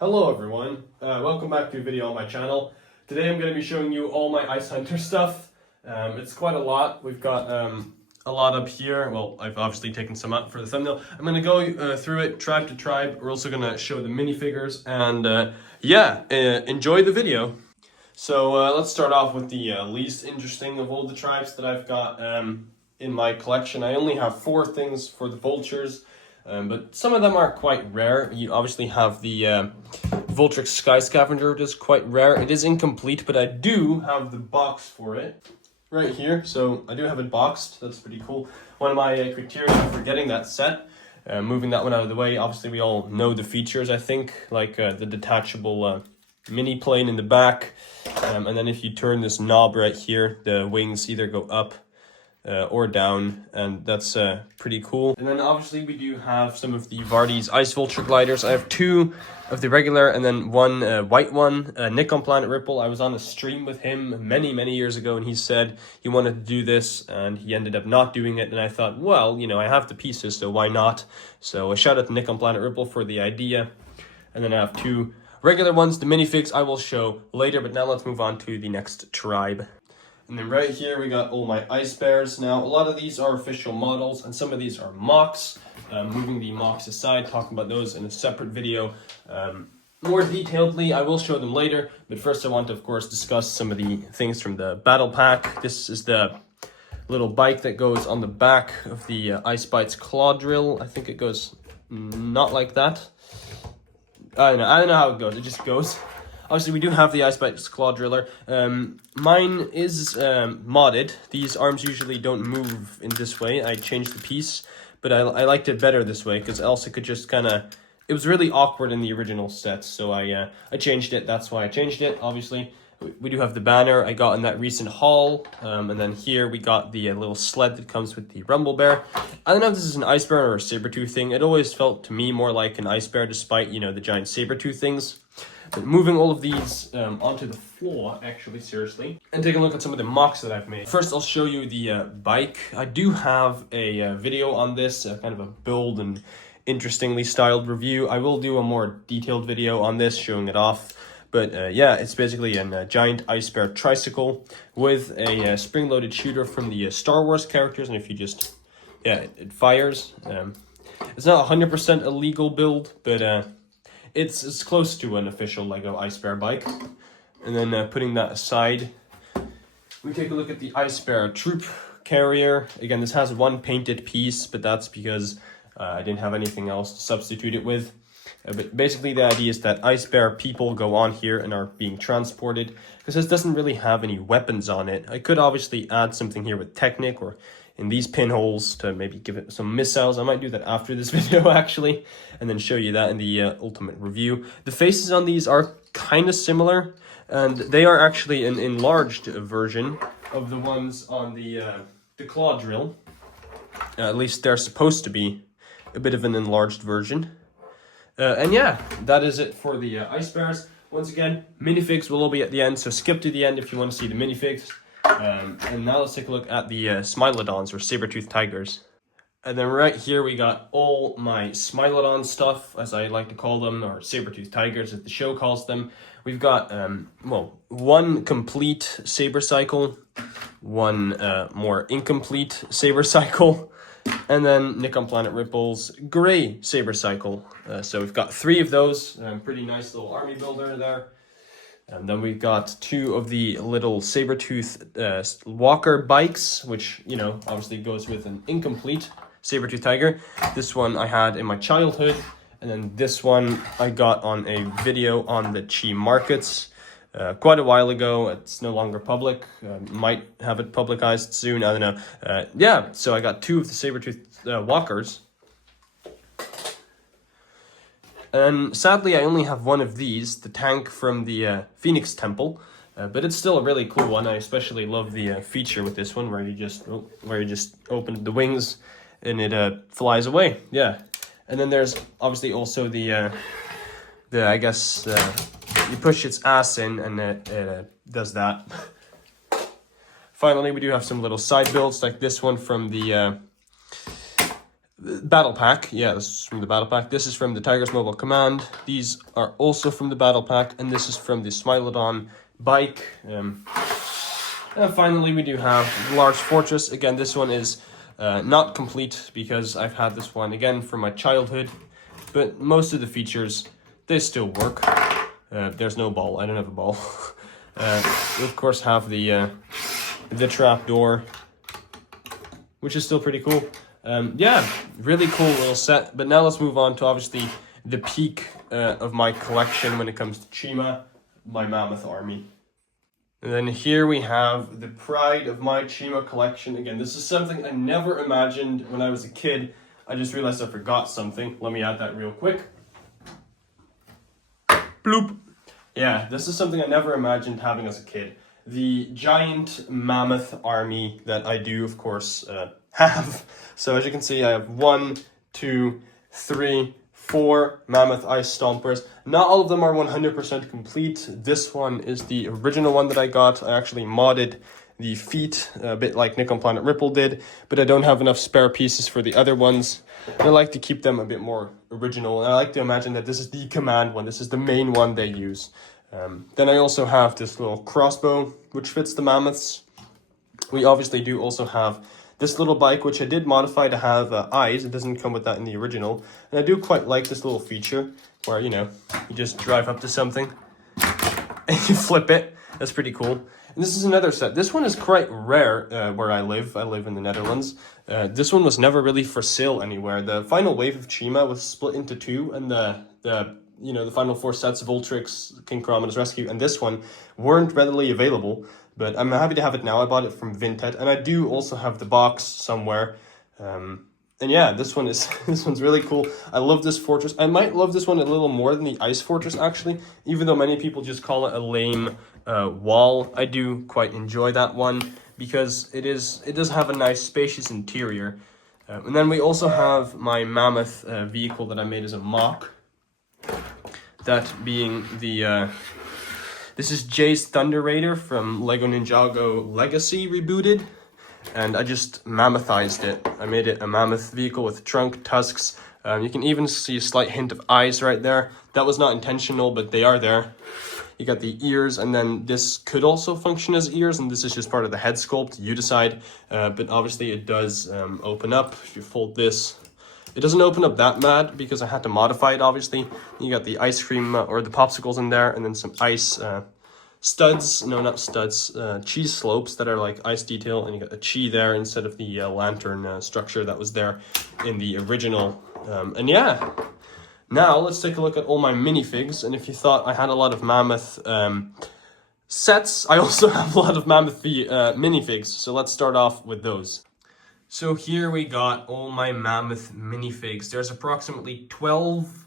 Hello everyone, welcome back to a video on my channel. Today I'm going to be showing you all my Ice Hunter stuff. It's quite a lot. We've got a lot up here. Well, I've obviously taken some out for the thumbnail. I'm going to go through it tribe to tribe. We're also going to show the minifigures and enjoy the video. So let's start off with the least interesting of all the tribes that I've got in my collection. I only have 4 things for the Vultures. But some of them are quite rare. You obviously have the Vulture Sky Scavenger, which is quite rare. It is incomplete, but I do have the box for it right here. So I do have it boxed. That's pretty cool. One of my criteria for getting that set, moving that one out of the way. Obviously, we all know the features, I think, like the detachable mini plane in the back. And then if you turn this knob right here, the wings either go up or down, and that's pretty cool. And then obviously we do have some of the Vardy's Ice Vulture gliders. I have 2 of the regular and then one white one, Nick on Planet Ripple. I was on a stream with him many years ago and he said he wanted to do this and he ended up not doing it, and I thought, well, you know, I have the pieces, so why not? So a shout out to Nick on Planet Ripple for the idea. And then I have 2 regular ones. The minifigs I will show later, but now let's move on to the next tribe. And then right here, we got all my ice bears. Now, a lot of these are official models, and some of these are mocks. Moving the mocks aside, talking about those in a separate video. More detailedly, I will show them later. But first, I want to, of course, discuss some of the things from the battle pack. This is the little bike that goes on the back of the Ice Bites claw drill. I think it goes not like that. I don't know how it goes. It just goes. Obviously, we do have the Ice Bites Claw Driller. Mine is modded. These arms usually don't move in this way. I changed the piece, but I liked it better this way because else it could just kind of... It was really awkward in the original set, so I changed it. That's why I changed it, obviously. We do have the banner I got in that recent haul. And then here we got the little sled that comes with the Rumble Bear. I don't know if this is an Ice Bear or a Saber-tooth thing. It always felt to me more like an Ice Bear despite, you know, the giant Saber-tooth things. But moving all of these onto the floor, actually, seriously, and take a look at some of the mocks that I've made. First, I'll show you the bike. I do have a video on this, kind of a build and interestingly styled review. I will do a more detailed video on this, showing it off. But yeah, it's basically a giant Ice Bear tricycle with a spring-loaded shooter from the Star Wars characters. And if you just, yeah, it fires. It's not 100% a legal build, but... It's close to an official Lego Ice Bear bike. And then putting that aside, we take a look at the Ice Bear troop carrier. Again, this has 1 painted piece, but that's because I didn't have anything else to substitute it with. But basically the idea is that Ice Bear people go on here and are being transported, because this doesn't really have any weapons on it. I could obviously add something here with Technic or in these pinholes to maybe give it some missiles. I might do that after this video actually, and then show you that in the ultimate review. The faces on these are kind of similar, and they are actually an enlarged version of the ones on the claw drill. At least they're supposed to be a bit of an enlarged version. And yeah, that is it for the Ice Bears. Once again, minifigs will all be at the end, so skip to the end if you want to see the minifigs. And now let's take a look at the Smilodons, or Saber-tooth tigers. And then right here we got all my Smilodon stuff, as I like to call them, or Saber-tooth tigers as the show calls them. We've got, well, 1 complete Saber Cycle, 1 more incomplete Saber Cycle, and then Nick on Planet Ripple's gray Saber Cycle. So we've got 3 of those, pretty nice little army builder there. And then we've got 2 of the little Saber-tooth walker bikes, which, you know, obviously goes with an incomplete Saber-tooth tiger. This one I had in my childhood, and then this one I got on a video on the Chima markets quite a while ago. It's no longer public. Might have it publicized soon. I don't know. Yeah, so I got 2 of the Saber-tooth walkers. And sadly, I only have 1 of these, the tank from the Phoenix Temple, but it's still a really cool one. I especially love the feature with this one, where you just open the wings and it flies away. Yeah, and then there's obviously also the I guess you push its ass in and it does that. Finally, we do have some little side builds like this one from the Battle Pack. Yeah, this is from the Battle Pack. This is from the Tiger's Mobile Command. These are also from the Battle Pack, and this is from the Smilodon bike. And finally, we do have the Large Fortress. Again, this one is not complete because I've had this one again from my childhood, but most of the features, they still work. There's no ball. I don't have a ball. We of course have the trap door, which is still pretty cool. Yeah, really cool little set. But now let's move on to obviously the peak of my collection when it comes to Chima, my Mammoth army. And then here we have the pride of my Chima collection. Again, this is something I never imagined when I was a kid. I just realized I forgot something. Let me add that real quick. Bloop. Yeah, this is something I never imagined having as a kid. The giant Mammoth army that I do, of course, have. So as you can see, I have 1, 2, 3, 4 Mammoth Ice Stompers. Not all of them are 100% complete. This one is the original one that I got. I actually modded the feet, a bit like Nick on Planet Ripple did, but I don't have enough spare pieces for the other ones. I like to keep them a bit more original, and I like to imagine that this is the command one. This is the main one they use. Then I also have this little crossbow, which fits the Mammoths. We obviously do also have this little bike, which I did modify to have eyes. It doesn't come with that in the original. And I do quite like this little feature where, you know, you just drive up to something and you flip it. That's pretty cool. And this is another set. This one is quite rare where I live. I live in the Netherlands. This one was never really for sale anywhere. The final wave of Chima was split into 2, and the final 4 sets, Vulture, King Kong, and his Rescue, and this one weren't readily available. But I'm happy to have it now. I bought it from Vinted, and I do also have the box somewhere. And yeah, this one's really cool. I love this fortress. I might love this one a little more than the Ice Fortress, actually, even though many people just call it a lame wall. I do quite enjoy that one because it does have a nice spacious interior. And then we also have my Mammoth vehicle that I made as a mock. That being the this is Jay's Thunder Raider from Lego Ninjago Legacy Rebooted, and I just mammothized it. I made it a mammoth vehicle with trunk, tusks. You can even see a slight hint of eyes right there. That was not intentional, but they are there. You got the ears, and then this could also function as ears, and this is just part of the head sculpt. You decide, but obviously it does open up. If you fold this, it doesn't open up that mad because I had to modify it, obviously. You got the ice cream or the popsicles in there, and then some ice studs. No, not studs. Cheese slopes that are like ice detail, and you got a chi there instead of the lantern structure that was there in the original. And yeah, now let's take a look at all my minifigs. And if you thought I had a lot of Mammoth sets, I also have a lot of Mammoth minifigs. So let's start off with those. So here we got all my Mammoth minifigs. There's approximately 12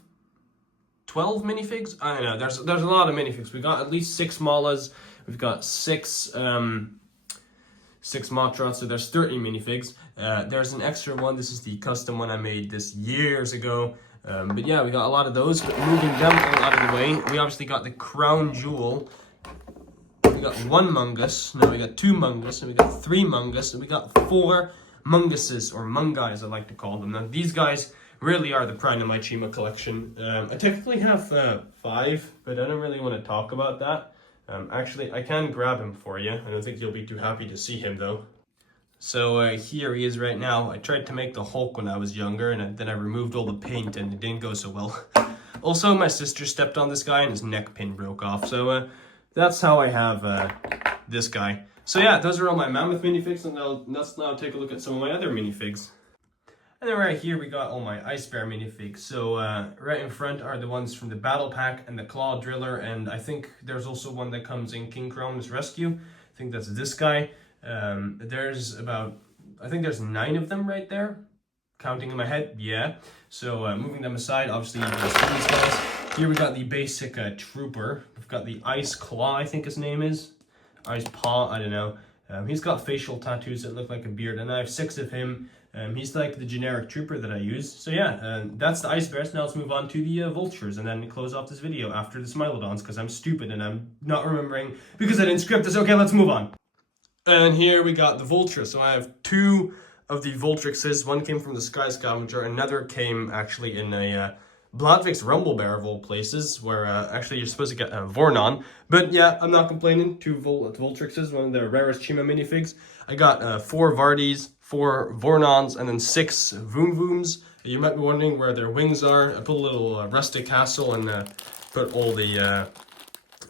minifigs? I don't know. There's a lot of minifigs. We got at least 6 Malas. We've got 6 Mothras, so there's 30 minifigs. There's an extra one. This is the custom one I made this years ago. But yeah, we got a lot of those. But moving them all out of the way, we obviously got the Crown Jewel. We got 1 Mungus. No, we got 2 Mungus. And we got 3 Mungus. And we got 4 Munguses, or Mungais I like to call them. Now these guys really are the pride of my Chima collection. I technically have 5, but I don't really want to talk about that. Actually, I can grab him for you. I don't think you'll be too happy to see him though. So here he is right now. I tried to make the Hulk when I was younger, and then I removed all the paint and it didn't go so well. Also, my sister stepped on this guy and his neck pin broke off. So that's how I have this guy. So yeah, those are all my Mammoth minifigs, and let's now take a look at some of my other minifigs. And then right here we got all my Ice Bear minifigs. So right in front are the ones from the Battle Pack and the Claw Driller, and I think there's also one that comes in King Chrome's Rescue. I think that's this guy. There's about, I think there's 9 of them right there. Counting in my head, yeah. So moving them aside, obviously there's these guys. Here we got the basic Trooper. We've got the Ice Claw, I think his name is. Ice Paw, I don't know. He's got facial tattoos that look like a beard, and I have 6 of him. He's like the generic trooper that I use. So yeah, that's the Ice Bears. Now let's move on to the Vultures, and then close off this video after the Smilodons, because I'm stupid and I'm not remembering because I didn't script this. Okay, let's move on. And here we got the Vulture. So I have 2 of the Vultrixes. One came from the Sky Scavenger, another came actually in a Bladvix Rumble Bear of all places, where actually you're supposed to get a Vornon. But yeah, I'm not complaining. 2 Vultrixes, one of the rarest Chima minifigs. I got 4 Vardys, 4 Vornons, and then 6 Voom Vooms. You might be wondering where their wings are. I put a little rustic castle and put all the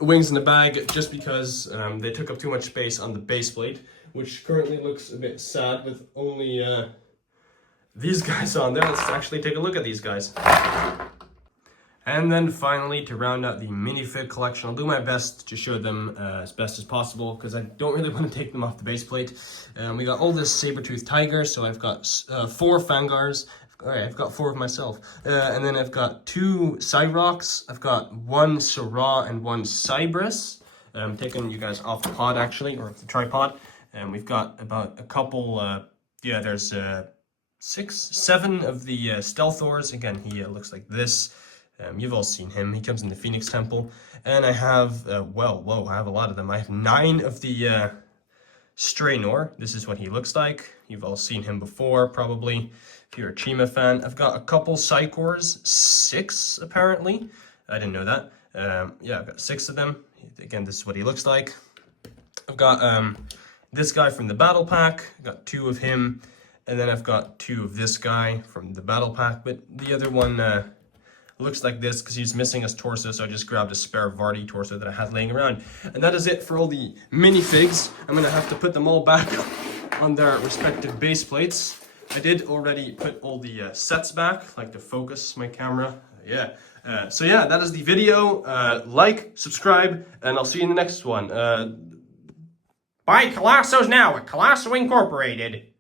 wings in the bag just because they took up too much space on the base plate, which currently looks a bit sad with only these guys on there. Let's actually take a look at these guys. And then finally, to round out the minifig collection, I'll do my best to show them as best as possible because I don't really want to take them off the base plate. We got all this Saber-tooth tiger, so I've got 4 Fangars. Alright, I've got 4 of myself. And then I've got 2 Cyrox, I've got 1 Syrah and 1 Cybrus. I'm taking you guys off the pod actually, or the tripod. And we've got about a couple, there's 6, 7 of the Stealthors. Again, he looks like this. You've all seen him. He comes in the Phoenix Temple. And I have, I have a lot of them. I have 9 of the Straynor. This is what he looks like. You've all seen him before, probably, if you're a Chima fan. I've got a couple Psychors, 6 apparently. I didn't know that. Yeah, I've got 6 of them. Again, this is what he looks like. I've got this guy from the Battle Pack. I've got 2 of him. And then I've got 2 of this guy from the Battle Pack. But the other one looks like this because he's missing his torso, so I just grabbed a spare Vardy torso that I had laying around. And that is it for all the minifigs. I'm going to have to put them all back on their respective base plates. I did already put all the sets back, like to focus my camera. So yeah, that is the video. Like, subscribe, and I'll see you in the next one. Buy Colossos now at Colosso Incorporated.